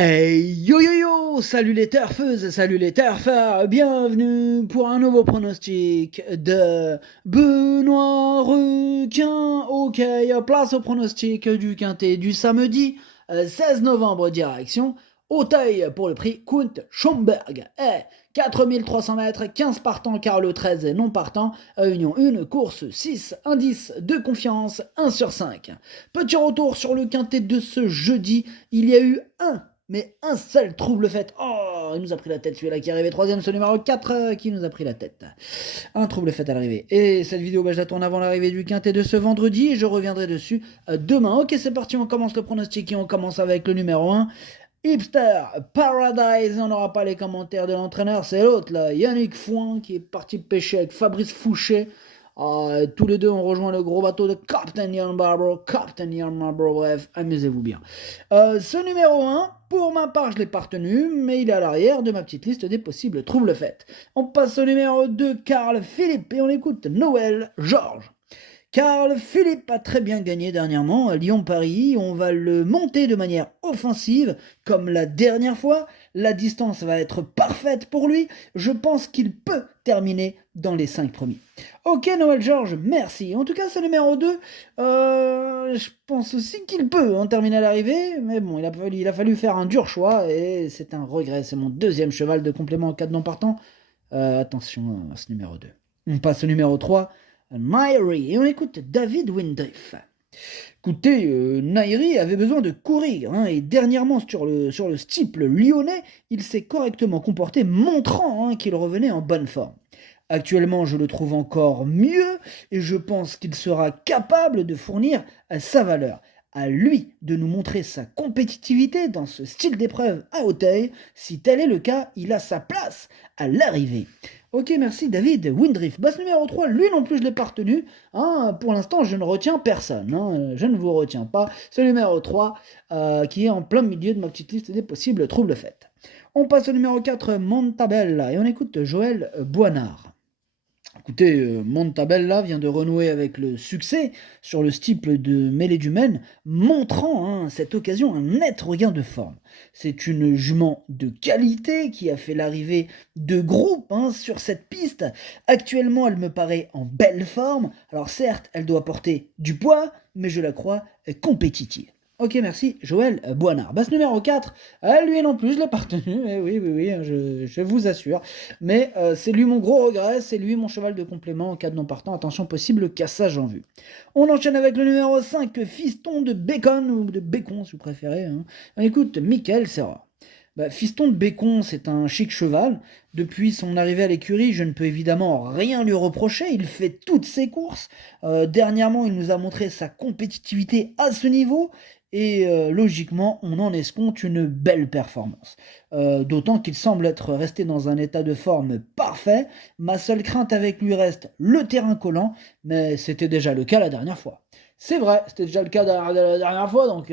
Hey yo yo yo, salut les turfeuses, salut les turfeurs, bienvenue pour un nouveau pronostic de Benoît Requin. Ok, place au pronostic du quintet du samedi 16 novembre, direction Auteuil pour le prix Count Schomberg. 4300 mètres, 15 partants car le 13 est non partant, Union 1, course 6, indice de confiance 1 sur 5. Petit retour sur le quintet de ce jeudi, il y a eu un seul trouble fait. Oh, il nous a pris la tête celui-là qui est arrivé troisième, ce numéro 4 qui nous a pris la tête. Un trouble fait à l'arrivée. Et cette vidéo, je la tourne avant l'arrivée du quintet de ce vendredi et je reviendrai dessus demain. Ok, c'est parti, on commence le pronostic et on commence avec le numéro 1. Hipster Paradise, on n'aura pas les commentaires de l'entraîneur, c'est l'autre là, Yannick Fouin qui est parti pêcher avec Fabrice Fouché. Tous les deux ont rejoint le gros bateau de Captain Ian Marlborough. Bref, amusez-vous bien. Ce numéro 1, pour ma part, je ne l'ai pas retenu, mais il est à l'arrière de ma petite liste des possibles troubles faits. On passe au numéro 2, Carl Philippe, et on écoute Noël Georges. Carl Philippe a très bien gagné dernièrement à Lyon-Paris. On va le monter de manière offensive, comme la dernière fois. La distance va être parfaite pour lui. Je pense qu'il peut terminer dans les 5 premiers. Ok, Noël Georges, merci. En tout cas, ce numéro 2, je pense aussi qu'il peut terminer à l'arrivée. Mais bon, il a fallu faire un dur choix et c'est un regret. C'est mon deuxième cheval de complément en cas de non partant. Attention à ce numéro 2. On passe au numéro 3. Nairi, et on écoute David Windriff. Écoutez, Nairi avait besoin de courir, et dernièrement sur le steeple lyonnais, il s'est correctement comporté, montrant qu'il revenait en bonne forme. Actuellement, je le trouve encore mieux, et je pense qu'il sera capable de fournir à sa valeur. À lui de nous montrer sa compétitivité dans ce style d'épreuve à Auteuil. Si tel est le cas, il a sa place à l'arrivée. Ok, merci David. Windriff. Basse numéro 3, lui non plus je ne l'ai pas retenu. Pour l'instant, je ne retiens personne. Je ne vous retiens pas. Ce numéro 3 qui est en plein milieu de ma petite liste des possibles troubles faits. On passe au numéro 4, Montabella, et on écoute Joël Boinard. Écoutez, Montabella vient de renouer avec le succès sur le steeple de Mêlée du Maine, montrant cette occasion un net regain de forme. C'est une jument de qualité qui a fait l'arrivée de groupe sur cette piste. Actuellement, elle me paraît en belle forme. Alors certes, elle doit porter du poids, mais je la crois compétitive. Ok, merci, Joël Boinard. Basse numéro 4, lui non plus, je l'ai pas retenu, oui, je vous assure. Mais c'est lui mon gros regret, c'est lui mon cheval de complément en cas de non partant. Attention, possible cassage en vue. On enchaîne avec le numéro 5, Fiston de Bacon, ou de Bacon si vous préférez. On écoute Michael Serra. Fiston de Bacon, c'est un chic cheval. Depuis son arrivée à l'écurie, je ne peux évidemment rien lui reprocher. Il fait toutes ses courses. Dernièrement, il nous a montré sa compétitivité à ce niveau. Et logiquement, on en escompte une belle performance. D'autant qu'il semble être resté dans un état de forme parfait. Ma seule crainte avec lui reste le terrain collant, mais c'était déjà le cas la dernière fois. C'est vrai, c'était déjà le cas la dernière fois, donc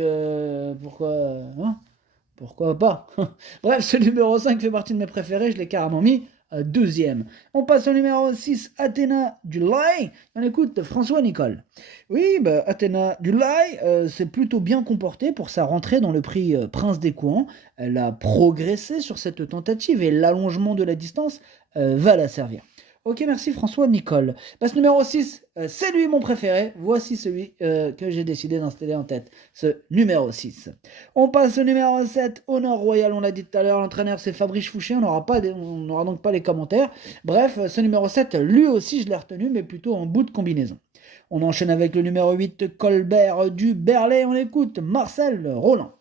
pourquoi pas. Bref, ce numéro 5 fait partie de mes préférés, je l'ai carrément mis deuxième. On passe au numéro 6, Athéna Dulay. On écoute François Nicole. Oui, Athéna Dulay s'est plutôt bien comportée pour sa rentrée dans le prix Prince des Couans. Elle a progressé sur cette tentative et l'allongement de la distance va la servir. Ok, merci François Nicole. Ce numéro 6, c'est lui mon préféré. Voici celui que j'ai décidé d'installer en tête. Ce numéro 6. On passe au numéro 7, Honor Royal, on l'a dit tout à l'heure, l'entraîneur c'est Fabrice Fouché, on n'aura donc pas les commentaires. Bref, ce numéro 7, lui aussi je l'ai retenu, mais plutôt en bout de combinaison. On enchaîne avec le numéro 8, Colbert du Berlay, on écoute Marcel Roland.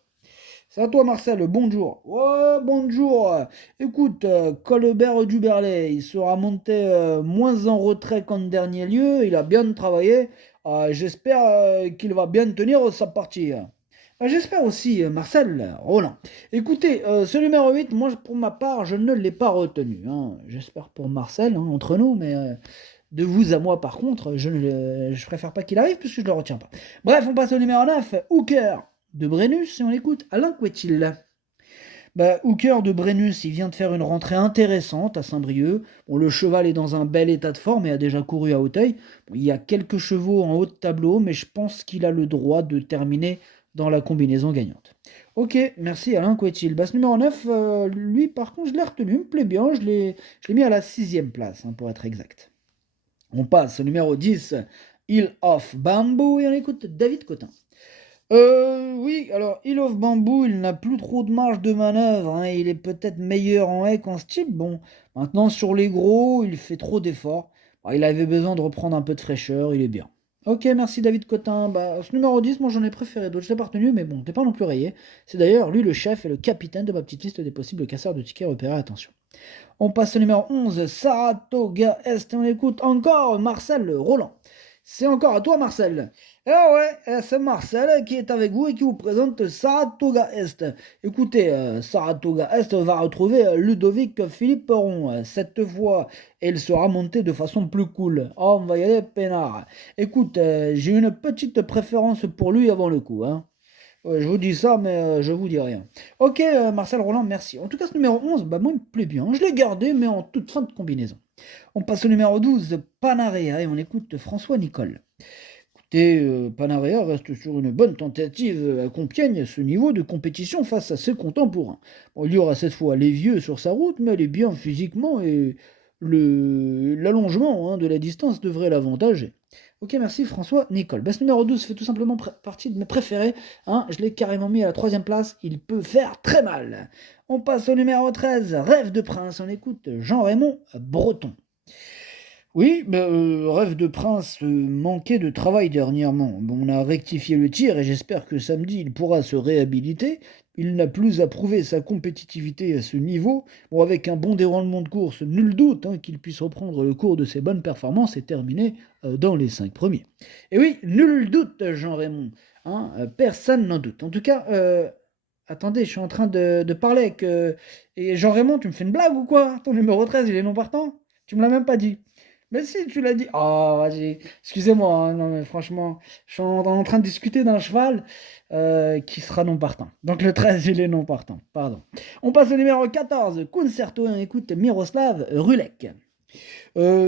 C'est à toi Marcel, bonjour. Ouais, bonjour. Écoute, Colbert du Berlay, il sera monté moins en retrait qu'en dernier lieu, il a bien travaillé. J'espère qu'il va bien tenir sa partie. J'espère aussi, Marcel Roland. Écoutez, ce numéro 8, moi pour ma part, je ne l'ai pas retenu. J'espère pour Marcel, entre nous, mais de vous à moi par contre, je préfère pas qu'il arrive puisque je ne le retiens pas. Bref, on passe au numéro 9, Hooker de Brennus, et on écoute Alain Couetil. Hooker de Brennus, il vient de faire une rentrée intéressante à Saint-Brieuc. Bon, le cheval est dans un bel état de forme et a déjà couru à Auteuil. Bon, il y a quelques chevaux en haut de tableau, mais je pense qu'il a le droit de terminer dans la combinaison gagnante. Ok, merci Alain Couetil. Bah, ce numéro 9, lui par contre je l'ai retenu, il me plaît bien, je l'ai mis à la 6e place, hein, pour être exact. On passe au numéro 10, Hill of Bamboo, et on écoute David Cotin. Oui, alors Hill of Bamboo, il n'a plus trop de marge de manœuvre, hein, il est peut-être meilleur en haie qu'en steep. Bon, maintenant sur les gros, il fait trop d'efforts. Bah, il avait besoin de reprendre un peu de fraîcheur, il est bien. Ok, merci David Cotin. Bah, ce numéro 10, moi j'en ai préféré d'autres, je l'ai pas retenu, mais bon, t'es pas non plus rayé. C'est d'ailleurs lui le chef et le capitaine de ma petite liste des possibles casseurs de tickets repérés, attention. On passe au numéro 11, Saratoga Est, et on écoute encore Marcel Roland. C'est encore à toi Marcel. Eh ouais, c'est Marcel qui est avec vous et qui vous présente Saratoga Est. Écoutez, Saratoga Est va retrouver Ludovic Philipperon. Cette fois, il sera monté de façon plus cool. Oh, on va y aller peinard. Écoute, j'ai une petite préférence pour lui avant le coup, hein. Ouais, je vous dis ça, mais je vous dis rien. Ok, Marcel Roland, merci. En tout cas, ce numéro 11, bah, moi, il me plaît bien. Je l'ai gardé, mais en toute fin de combinaison. On passe au numéro 12, Panarea, et on écoute François Nicole. Écoutez, Panarea reste sur une bonne tentative à Compiègne à ce niveau de compétition face à ses contemporains. Bon, il y aura cette fois les vieux sur sa route, mais elle est bien physiquement et l'allongement, hein, de la distance devrait l'avantager. Ok, merci François Nicole. Ce numéro 12 fait tout simplement partie de mes préférés, hein. Je l'ai carrément mis à la 3e place. Il peut faire très mal. On passe au numéro 13, Rêve de Prince. On écoute Jean-Raymond Breton. Oui, Rêve de Prince manquait de travail dernièrement. Bon, on a rectifié le tir et j'espère que samedi il pourra se réhabiliter. Il n'a plus à prouver sa compétitivité à ce niveau. Bon, avec un bon déroulement de course, nul doute, hein, qu'il puisse reprendre le cours de ses bonnes performances et terminer dans les 5 premiers. Et oui, nul doute, Jean-Raymond, hein, personne n'en doute. En tout cas, attendez, je suis en train de parler avec... et Jean-Raymond, tu me fais une blague ou quoi? Ton numéro 13, il est non partant? Tu me l'as même pas dit. Mais si, tu l'as dit. Oh, vas-y. Excusez-moi, hein, non, mais franchement, je suis en train de discuter d'un cheval qui sera non partant. Donc le 13, il est non partant. Pardon. On passe au numéro 14, Concerto, et on écoute Miroslav Rulek.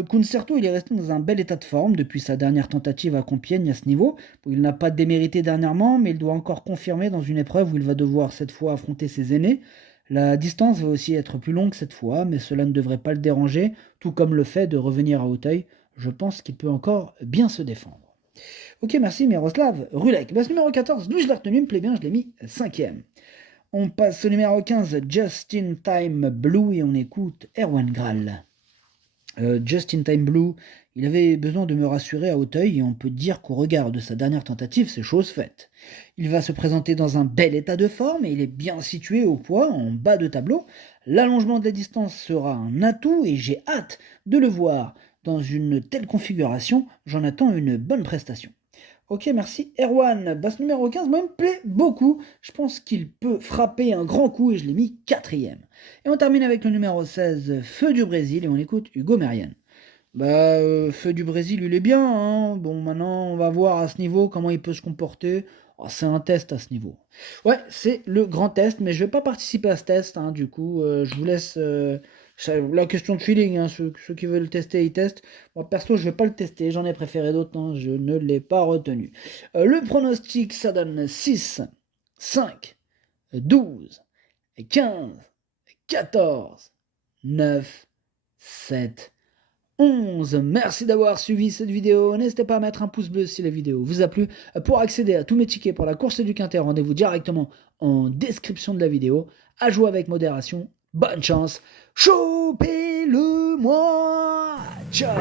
Concerto, il est resté dans un bel état de forme depuis sa dernière tentative à Compiègne à ce niveau. Bon, il n'a pas démérité dernièrement, mais il doit encore confirmer dans une épreuve où il va devoir cette fois affronter ses aînés. La distance va aussi être plus longue cette fois, mais cela ne devrait pas le déranger, tout comme le fait de revenir à Auteuil. Je pense qu'il peut encore bien se défendre. Ok, merci Miroslav Rulek. Ce numéro 14, lui je l'ai retenu, il me plaît bien, je l'ai mis 5e. On passe au numéro 15, Just in Time Blue, et on écoute Erwan Graal. Just in Time Blue, il avait besoin de me rassurer à Auteuil et on peut dire qu'au regard de sa dernière tentative, c'est chose faite. Il va se présenter dans un bel état de forme et il est bien situé au poids, en bas de tableau. L'allongement de la distance sera un atout et j'ai hâte de le voir dans une telle configuration. J'en attends une bonne prestation. Ok, merci Erwan. Ce numéro 15, moi, me plaît beaucoup. Je pense qu'il peut frapper un grand coup et je l'ai mis 4e. Et on termine avec le numéro 16, Feu du Brésil, et on écoute Hugo Merian. Feu du Brésil, il est bien, hein. Bon, maintenant, on va voir à ce niveau comment il peut se comporter. Oh, c'est un test à ce niveau. Ouais, c'est le grand test, mais je vais pas participer à ce test, hein, du coup, je vous laisse la question de feeling, hein, ceux qui veulent le tester, ils testent. Moi, perso, je vais pas le tester, j'en ai préféré d'autres, hein, je ne l'ai pas retenu. Le pronostic, ça donne 6, 5, 12, 15, 14, 9, 7, 11. Merci d'avoir suivi cette vidéo. N'hésitez pas à mettre un pouce bleu si la vidéo vous a plu. Pour accéder à tous mes tickets pour la course du Quintet, rendez-vous directement en description de la vidéo. À jouer avec modération. Bonne chance. Chopez-le-moi. Ciao.